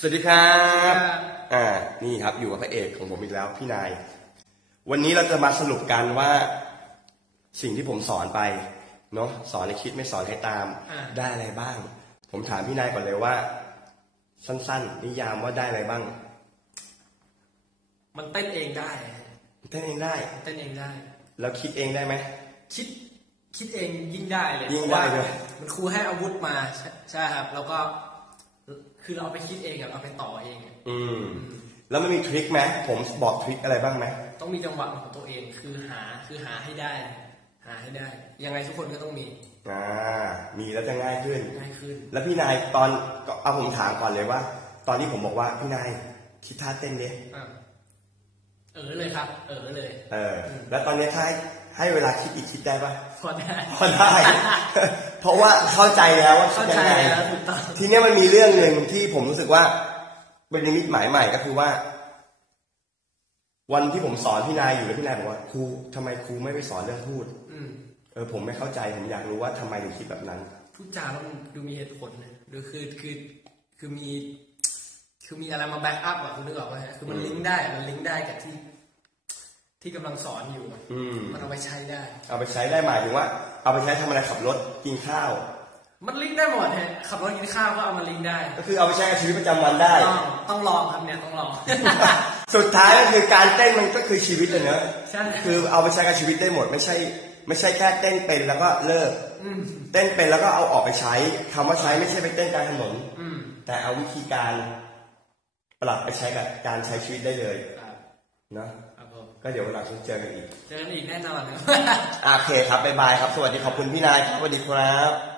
สวัสดีครับ อ่า นี่ครับอยู่กับพระเอกของผมอีกแล้วพี่นาย วันนี้เราจะมาสรุปกันว่าสิ่งที่ผมสอนไปเนาะสอนให้คิดไม่สอนให้ตามอ่าได้อะไรบ้าง ผมถามพี่นายก่อนเลยว่า สั้นๆ นิยามว่าได้อะไรบ้าง มันเต้นเองได้เต้นเองได้เต้นเองได้ แล้วคิดเองได้ไหมคิดคิดเองยิ่งได้เลยยิ่งได้เพราะด้ว่าวยมันครูให้อาวุธมาใช่ใช่ครับ แล้วก็ คือเราเอาไปคิดเองอะเอาไปต่อเองอะอืม แล้วมันมีทริคไหมผมบอกทริคอะไรบ้างไหมต้องมีจังหวะของตัวเองคือหาคือหาให้ได้ หาให้ได้ ยังไงทุกคนก็ต้องมีอ่ามีแล้วจะง่ายขึ้น ง่ายขึ้น แล้วพี่นายตอนเอาผมถามก่อนเลยว่า ตอนที่ผมบอกว่าพี่นายคิดท่าเต้นดิอะเออเลยครับ เออเลย เออ แล้วตอนนี้ถ้าให้ให้เวลาคิดอีกคิดได้ปะพอได้พอได้ เพราะว่าเข้าใจแล้วว่าคิเข้าดใจยังไงแล้วถูกต้องทีเนี้ยมันมีเรื่องหนึ่งที่ผมรู้สึกว่า เป็นนิมิตหมายใหม่ก็คือว่า วันที่ผมสอนพี่นายอยู่แล้วพี่นายบอกว่าครูทำไมครูไม่ไปสอนเรื่องพูดอืมเออ ผมไม่เข้าใจผมอยากรู้ว่าทำไมถึงคิดแบบนั้นพูดจาแล้วมันดูมีเหตุผลนะดูคือคือคือมี คือมีอะไรมาแบ็กอัพอะคุณนึกออกไหมฮะคือมันลิงก์ได้มันลิงก์ได้กับที่ ที่กำลังสอนอยู่อะอืมมันเอาไปใช้ได้ เอาไปใช้ได้หมายถึงว่า เอาไปใช้ทำอะไรขับรถกินข้าว มันลิงก์ได้หมดฮะขับรถกินข้าวก็เอามาลิงก์ได้ ก็คือเอาไปใช้กับชีวิตประจำวันได้ต้องต้องลองครับเนี่ยต้องลอง สุดท้ายก็คือการเต้นมันก็คือชีวิตเลยเนอะใช่คือเอาไปใช้กับชีวิตได้หมดไม่ใช่ ไม่ใช่แค่เต้นเป็นแล้วก็เลิกอืมเต้นเป็นแล้วก็เอาออกไปใช้คำว่าใช้ไม่ใช่ไปเต้นกลารถนนอืมแต่เอาวิธีการปรับไปใช้กับการใช้ชีวิตได้เลยครับเนอะครับผมก็เดี๋ยววันหลังเจอกันอีก เจอกันอีกแน่นอนนะโอเคครับบ๊ายบายครับ สวัสดีขอบคุณพี่นายครับสวัสดีครับ